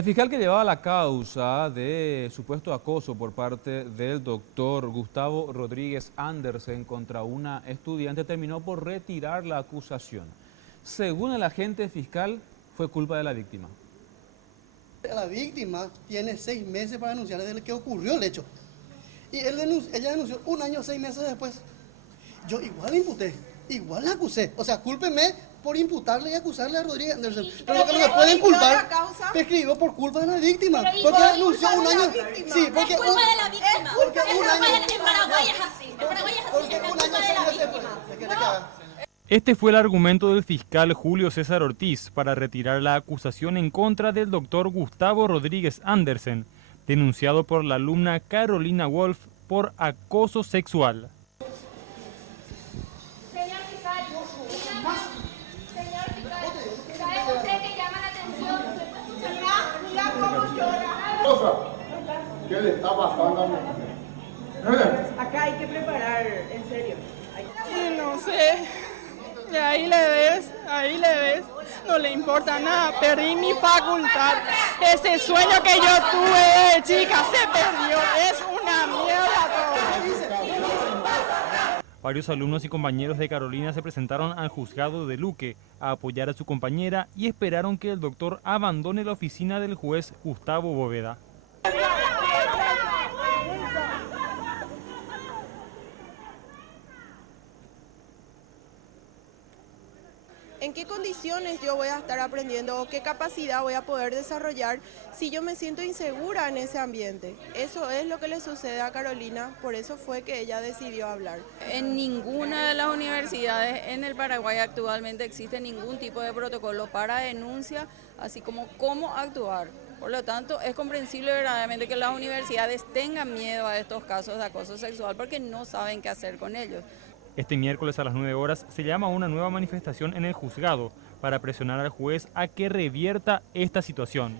El fiscal que llevaba la causa de supuesto acoso por parte del doctor Gustavo Rodríguez Andersen contra una estudiante terminó por retirar la acusación. Según el agente fiscal, fue culpa de la víctima. La víctima tiene 6 meses para denunciar desde que ocurrió el hecho. Y ella denunció 1 año, 6 meses después. Yo igual imputé, igual la acusé. O sea, cúlpeme por imputarle y acusarle a Rodríguez Andersen. Pero lo que no me pueden culpar, me escribió por culpa de la víctima. Porque denunció 1 año. Sí, porque es culpa de la víctima. Porque un año. En Paraguay es así. En Paraguay es así. Es culpa de la víctima. Este fue el argumento del fiscal Julio César Ortiz para retirar la acusación en contra del doctor Gustavo Rodríguez Andersen, denunciado por la alumna Carolina Wolf por acoso sexual. Señor fiscal, ¿sabe usted que llama la atención? Mira cómo llora. ¿Qué le está pasando a mi mujer? Acá hay que preparar, en serio. Y no sé, y ahí le ves, no le importa nada, perdí mi facultad. Ese sueño que yo tuve de chica se perdió, es una mierda todo. Varios alumnos y compañeros de Carolina se presentaron al juzgado de Luque a apoyar a su compañera y esperaron que el doctor abandone la oficina del juez Gustavo Bóveda. ¿En qué condiciones yo voy a estar aprendiendo o qué capacidad voy a poder desarrollar si yo me siento insegura en ese ambiente? Eso es lo que le sucede a Carolina, por eso fue que ella decidió hablar. En ninguna de las universidades en el Paraguay actualmente existe ningún tipo de protocolo para denuncia, así como cómo actuar. Por lo tanto, es comprensible verdaderamente que las universidades tengan miedo a estos casos de acoso sexual porque no saben qué hacer con ellos. Este miércoles a las 9 horas se llama una nueva manifestación en el juzgado para presionar al juez a que revierta esta situación.